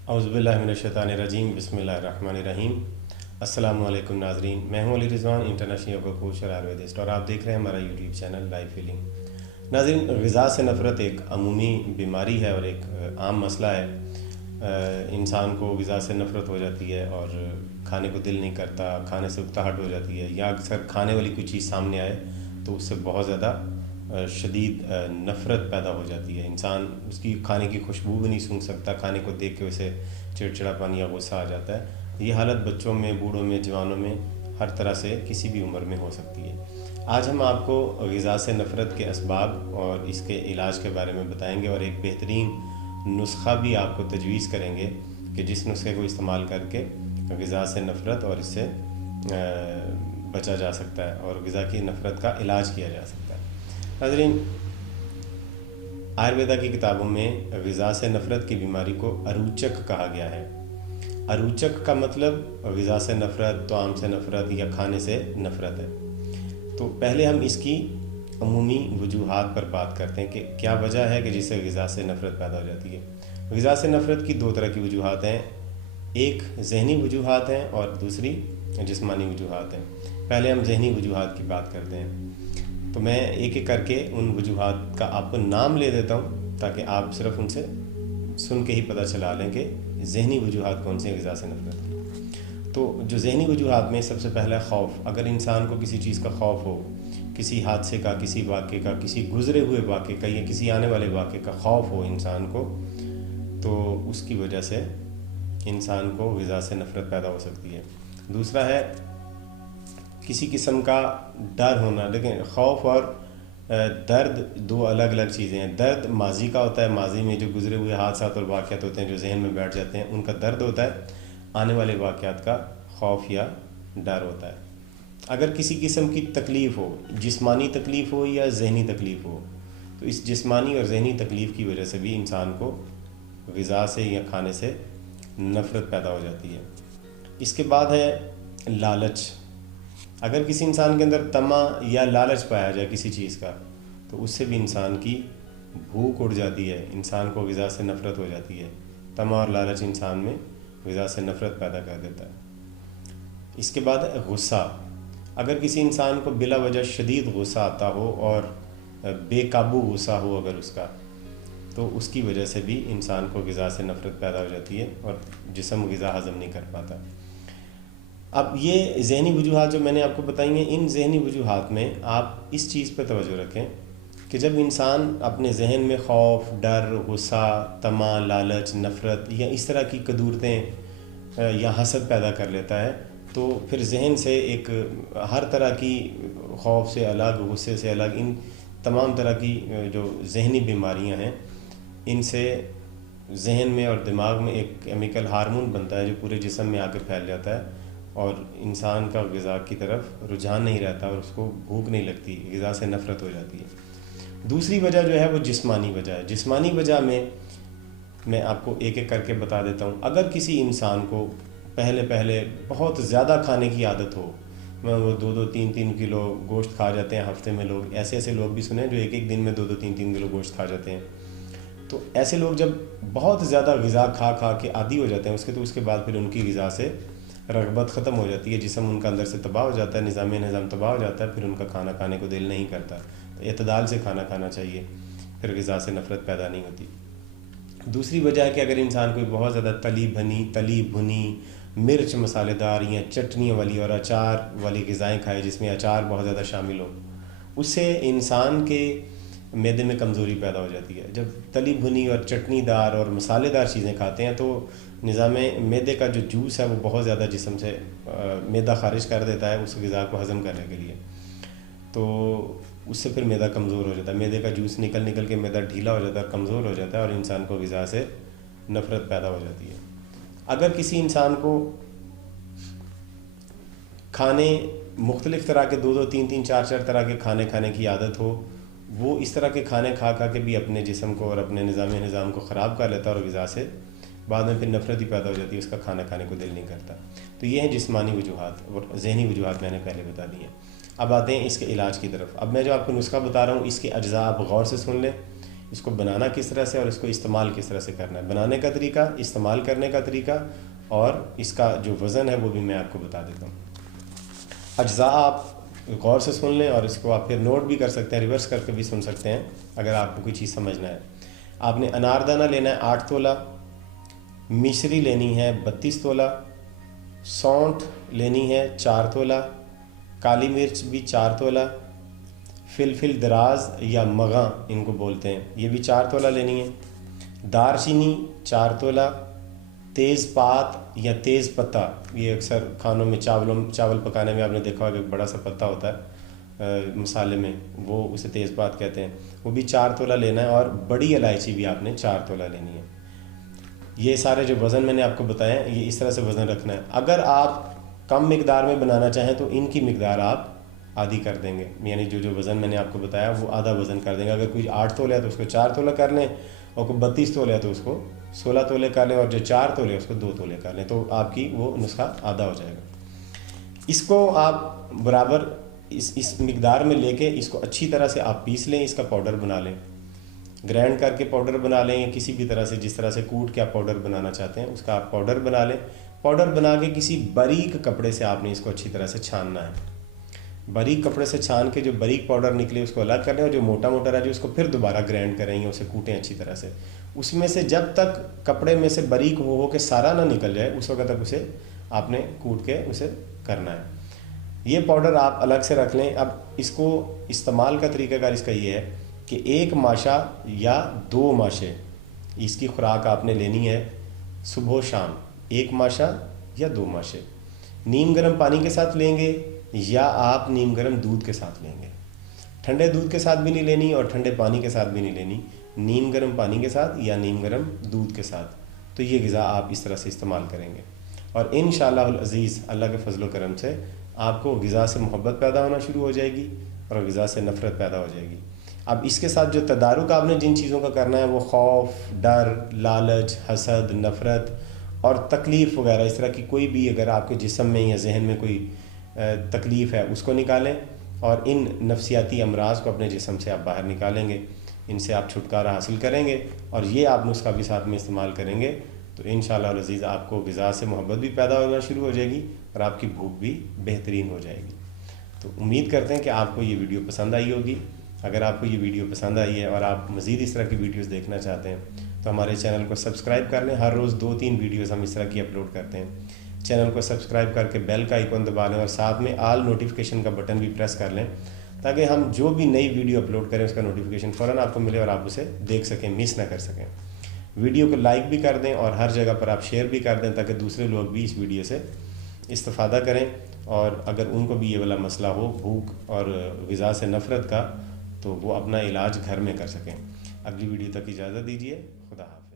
औज़ुबिल्लाहि मिनश्शैतानिर्रजीम बिस्मिल्लाहिर्रहमानिर्रहीम। अस्सलामु अलैकुम नाज़रीन, मैं हूं Ali Rizwan, international yoga coach और आयुर्वेदिस्ट, और आप देख रहे हैं हमारा यूट्यूब चैनल लाइफ हीलिंग। नाज़रीन, ग़िज़ा से नफ़रत एक अमूमी बीमारी है और एक आम मसला है। इंसान को ग़िज़ा से नफ़रत हो जाती है और खाने को दिल नहीं करता, खाने से उकताहट हो जाती है, या अक्सर खाने वाली कोई चीज़ सामने आए तो उससे बहुत ज़्यादा शदीद नफ़रत पैदा हो जाती है। इंसान उसकी खाने की खुशबू भी नहीं सूंघ सकता, खाने को देख के उसे चिड़चिड़ापन या गुस्सा आ जाता है। ये हालत बच्चों में, बूढ़ों में, जवानों में, हर तरह से किसी भी उम्र में हो सकती है। आज हम आपको ग़िज़ा से नफ़रत के असबाब और इसके इलाज के बारे में बताएंगे और एक बेहतरीन नुस्खा भी आपको तजवीज़ करेंगे कि जिस नुस्खे को इस्तेमाल करके ग़िज़ा से नफ़रत और इससे बचा जा सकता है और ग़िज़ा की नफ़रत का इलाज किया जा सकता है। नाज़रीन, आयुर्वेदा की किताबों में ग़िज़ा से नफ़रत की बीमारी को अरूचक कहा गया है। अरूचक का मतलब ग़िज़ा से नफ़रत, तआम से नफ़रत या खाने से नफ़रत है। तो पहले हम इसकी अमूमी वजूहात पर बात करते हैं कि क्या वजह है कि जिससे ग़िज़ा से नफ़रत पैदा हो जाती है। ग़िज़ा से नफ़रत की दो तरह की वजूहात हैं, एक ज़हनी वजूहात हैं और दूसरी जिस्मानी वजूहात हैं। पहले हम ज़हनी वजूहात की बात करते हैं। तो मैं एक एक करके उन वजूहात का आपको नाम ले देता हूँ ताकि आप सिर्फ उनसे सुन के ही पता चला लें कि ज़हनी वजूहात कौन सी हैं ग़िज़ा से नफ़रत की। तो जो ज़हनी वजूहात में सबसे पहला खौफ, अगर इंसान को किसी चीज़ का खौफ हो, किसी हादसे का, किसी वाक़े का, किसी गुज़रे हुए वाक़े का या किसी आने वाले वाक़े का खौफ हो इंसान को, तो उसकी वजह से इंसान को ग़िज़ा से नफ़रत पैदा हो सकती है। दूसरा है किसी किस्म का डर होना। लेकिन खौफ और दर्द दो अलग अलग चीज़ें हैं। दर्द माजी का होता है, माजी में जो गुज़रे हुए हादसात और वाक़यात होते हैं जो जहन में बैठ जाते हैं, उनका दर्द होता है। आने वाले वाक़यात का खौफ या डर होता है। अगर किसी किस्म की तकलीफ़ हो, जिस्मानी तकलीफ़ हो या जहनी तकलीफ़ हो, तो इस जिस्मानी और जहनी तकलीफ़ की वजह से भी इंसान को ग़िज़ा से या खाने से नफ़रत पैदा हो जाती है। इसके बाद है लालच। अगर किसी इंसान के अंदर तमा या लालच पाया जाए किसी चीज़ का, तो उससे भी इंसान की भूख उड़ जाती है, इंसान को ग़िज़ा से नफ़रत हो जाती है। तमा और लालच इंसान में ग़िज़ा से नफ़रत पैदा कर देता है। इसके बाद है गुस्सा। अगर किसी इंसान को बिला वजह शदीद गुस्सा आता हो और बेकाबू गुस्सा हो अगर उसका, तो उसकी वजह से भी इंसान को ग़िज़ा से नफ़रत पैदा हो जाती है और जिस्म ग़िज़ा हज़म नहीं कर पाता। अब ये ज़हनी वजूहात जो मैंने आपको बताई हैं, इन ज़हनी वजूहात में आप इस चीज़ पर तवज्जो रखें कि जब इंसान अपने जहन में खौफ, डर, गुस्सा, तमा, लालच, नफ़रत या इस तरह की कदूरतें या हसद पैदा कर लेता है, तो फिर जहन से एक हर तरह की खौफ से अलग, गुस्से से अलग, इन तमाम तरह की जो जहनी बीमारियां हैं, इनसे जहन में और दिमाग में एक केमिकल हार्मोन बनता है जो पूरे जिस्म में आकर फैल जाता है और इंसान का ग़िज़ा की तरफ रुझान नहीं रहता और उसको भूख नहीं लगती, ग़िज़ा से नफ़रत हो जाती है। दूसरी वजह जो है वो जिस्मानी वजह है। जिस्मानी वजह में मैं आपको एक एक करके बता देता हूँ। अगर किसी इंसान को पहले पहले बहुत ज़्यादा खाने की आदत हो, वो 2-2, 3-3 किलो गोश्त खा जाते हैं हफ्ते में। लोग ऐसे लोग भी सुने जो एक एक दिन में 2-2, 3-3 किलो गोश्त खा जाते हैं। तो ऐसे लोग जब बहुत ज़्यादा ग़िज़ा खा खा के आदी हो जाते हैं उसके बाद फिर उनकी ग़िज़ा से रग़बत ख़त्म हो जाती है, जिस्म उनका अंदर से तबाह हो जाता है, निज़ाम तबाह हो जाता है, फिर उनका खाना खाने को दिल नहीं करता। तो एतदाल से खाना खाना चाहिए, फिर ग़िज़ा से नफ़रत पैदा नहीं होती। दूसरी वजह है कि अगर इंसान कोई बहुत ज़्यादा तली भुनी मिर्च मसालेदार या चटनियों वाली और अचार वाली ग़िज़ाएँ खाए जिसमें अचार बहुत ज़्यादा शामिल हो, उससे इंसान के मैदे में कमज़ोरी पैदा हो जाती है। जब तली भुनी और चटनीदार और मसालेदार चीज़ें खाते हैं तो निज़ाम मैदे का जो जूस है वो बहुत ज़्यादा जिस्म से मैदा ख़ारिज कर देता है उस ग़िज़ा को हज़म करने के लिए, तो उससे फिर मैदा कमज़ोर हो जाता है। मैदे का जूस निकल के मैदा ढीला हो जाता है, कमज़ोर हो जाता है और इंसान को ग़िज़ा से नफ़रत पैदा हो जाती है। अगर किसी इंसान को खाने मुख्तलिफ़ तरह के 2-2, 3-3, 4-4 तरह के खाने खाने की आदत हो, वो इस तरह के खाने खा खा के भी अपने जिस्म को और अपने निज़ाम को ख़राब कर लेता है और ग़िज़ा से बाद में फिर नफ़रत ही पैदा हो जाती है, उसका खाना खाने को दिल नहीं करता। तो ये हैं जिस्मानी वजूहात और ज़हनी वजूहात मैंने पहले बता दी हैं। अब आते हैं इसके इलाज की तरफ। अब मैं जो आपको नुस्खा बता रहा हूँ इसके अज्जा आप गौर से सुन लें। اس کو بنانا کس طرح سے اور اس کو استعمال کس طرح سے کرنا ہے، بنانے کا طریقہ، استعمال کرنے کا طریقہ، اور اس کا جو وزن ہے وہ بھی میں آپ کو بتا دیتا ہوں۔ اجزاء آپ غور سے سن لیں، اور اس کو آپ پھر نوٹ بھی کر سکتے ہیں، ریورس کر کے بھی سن سکتے ہیں اگر آپ کو کوئی چیز سمجھنا ہے۔ آپ نے اناردانہ لینا ہے 8 تولہ، مشری لینی ہے 32 تولہ، سونٹھ لینی ہے 4 تولہ، کالی مرچ بھی 4 تولہ، فلفل دراز یا مغاں ان کو بولتے ہیں، یہ بھی 4 تولہ لینی ہے، دار چینی 4 تولہ، تیز پات یا تیز پتہ، یہ اکثر کھانوں میں چاول پکانے میں آپ نے دیکھا ہوگا ایک بڑا سا پتہ ہوتا ہے مسالے میں، وہ اسے تیز پات کہتے ہیں، وہ بھی 4 تولہ لینا ہے، اور بڑی الائچی بھی آپ نے 4 تولہ لینی ہے۔ یہ سارے جو وزن میں نے آپ کو بتایا ہے، یہ اس طرح سے وزن رکھنا ہے۔ اگر آپ کم مقدار میں بنانا چاہیں تو ان کی مقدار آپ آدھی کر دیں گے، یعنی جو وزن میں نے آپ کو بتایا وہ آدھا وزن کر دیں گے۔ اگر کوئی 8 تولہ ہے تو اس کو 4 تولہ کر لیں، اور کوئی 32 تولہ ہے تو اس کو 16 تولے کر لیں، اور جو 4 تولے اس کو 2 تولے کر لیں، تو آپ کی وہ نسخہ آدھا ہو جائے گا۔ اس کو آپ برابر اس مقدار میں لے کے اس کو اچھی طرح سے آپ پیس لیں، اس کا پاؤڈر بنا لیں، گرینڈ کر کے پاؤڈر بنا لیں، یا کسی بھی طرح سے جس طرح سے کوٹ کے آپ پاؤڈر بنانا چاہتے ہیں اس کا آپ پاؤڈر بنا لیں۔ پاؤڈر بنا کے کسی باریک کپڑے سے آپ نے اس کو اچھی طرح سے چھاننا ہے، باریک کپڑے سے چھان کے جو باریک پاؤڈر نکلے اس کو الگ کر لیں، اور جو موٹا موٹا رہ جو اس کو پھر دوبارہ گرینڈ کریں، یا اسے کوٹیں اچھی طرح سے۔ اس میں سے جب تک کپڑے میں سے باریک ہو کے سارا نہ نکل جائے اس وقت تک اسے آپ نے کوٹ کے اسے کرنا ہے۔ یہ پاؤڈر آپ الگ سے رکھ لیں۔ اب اس کو استعمال کا طریقہ کار اس کا یہ ہے کہ 1 ماشا یا 2 ماشے اس کی خوراک آپ نے لینی ہے صبح و شام، 1 ماشا یا 2 ماشے نیم گرم پانی کے ساتھ لیں گے، یا آپ نیم گرم دودھ کے ساتھ لیں گے۔ ٹھنڈے دودھ کے ساتھ بھی نہیں لینی اور ٹھنڈے پانی کے ساتھ بھی نہیں لینی، نیم گرم پانی کے ساتھ یا نیم گرم دودھ کے ساتھ۔ تو یہ غذا آپ اس طرح سے استعمال کریں گے، اور انشاءاللہ العزیز اللہ کے فضل و کرم سے آپ کو غذا سے محبت پیدا ہونا شروع ہو جائے گی، اور غذا سے نفرت پیدا ہو جائے گی۔ اب اس کے ساتھ جو تدارک آپ نے جن چیزوں کا کرنا ہے وہ خوف، ڈر، لالچ، حسد، نفرت اور تکلیف وغیرہ، اس طرح کی کوئی بھی اگر آپ کے جسم میں یا ذہن میں کوئی تکلیف ہے اس کو نکالیں، اور ان نفسیاتی امراض کو اپنے جسم سے آپ باہر نکالیں گے، ان سے آپ چھٹکارا حاصل کریں گے، اور یہ آپ نسخہ بھی ساتھ میں استعمال کریں گے تو انشاءاللہ العزیز آپ کو غذا سے محبت بھی پیدا ہونا شروع ہو جائے گی، اور آپ کی بھوک بھی بہترین ہو جائے گی۔ تو امید کرتے ہیں کہ آپ کو یہ ویڈیو پسند آئی ہوگی۔ اگر آپ کو یہ ویڈیو پسند آئی ہے اور آپ مزید اس طرح کی ویڈیوز دیکھنا چاہتے ہیں تو ہمارے چینل کو سبسکرائب کر لیں۔ ہر روز 2-3 ویڈیوز ہم اس طرح کی اپلوڈ کرتے ہیں۔ چینل کو سبسکرائب کر کے بیل کا آئیکن دبا لیں، اور ساتھ میں آل نوٹیفیکیشن کا بٹن بھی پریس کر لیں، تاکہ ہم جو بھی نئی ویڈیو اپلوڈ کریں اس کا نوٹیفیکیشن فوراً آپ کو ملے اور آپ اسے دیکھ سکیں، مس نہ کر سکیں۔ ویڈیو کو لائک بھی کر دیں اور ہر جگہ پر آپ شیئر بھی کر دیں، تاکہ دوسرے لوگ بھی اس ویڈیو سے استفادہ کریں، اور اگر ان کو بھی یہ والا مسئلہ ہو بھوک اور غذا سے نفرت کا تو وہ اپنا علاج گھر میں کر سکیں۔ اگلی ویڈیو تک اجازت دیجیے، خدا حافظ۔